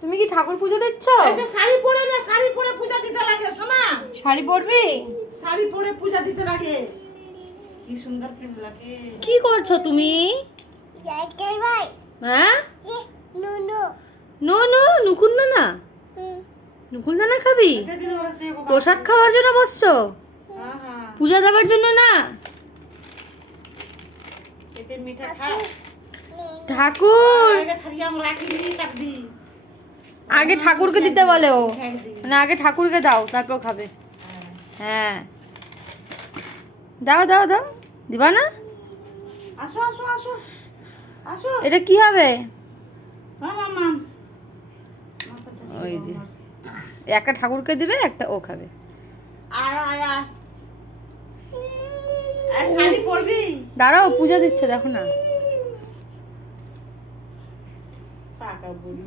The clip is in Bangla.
তুমি কি ঠাকুর পুজো দিচ্ছ? শাড়ি পরে না, শাড়ি পরে পূজা দিতে লাগে শোনা। শাড়ি পরবি? শাড়ি পরে পূজা দিতে লাগে। কি সুন্দর লাগে। কি করছো তুমি? হ্যাঁ, নো নো, নুকুন্দানা। নুকুন্দানা খাবি? প্রসাদ খাওয়ার জন্য বসছো? পূজা দেওয়ার জন্য না। ঠাকুর আগে ঠাকুরকে দিতে বলে ও, মানে আগে ঠাকুরকে দাও তারপর খাবে। হ্যাঁ, দাও দাও দাও, দিবা না? আসো আসো আসো আসো। এটা কি হবে? মাম ওই যে একটা ঠাকুরকে দিবে, একটা ও খাবে। আয় আয় আয়। শাড়ি পরবি? দাঁড়াও, পূজা দিচ্ছে দেখো না। পাকা বুড়ি।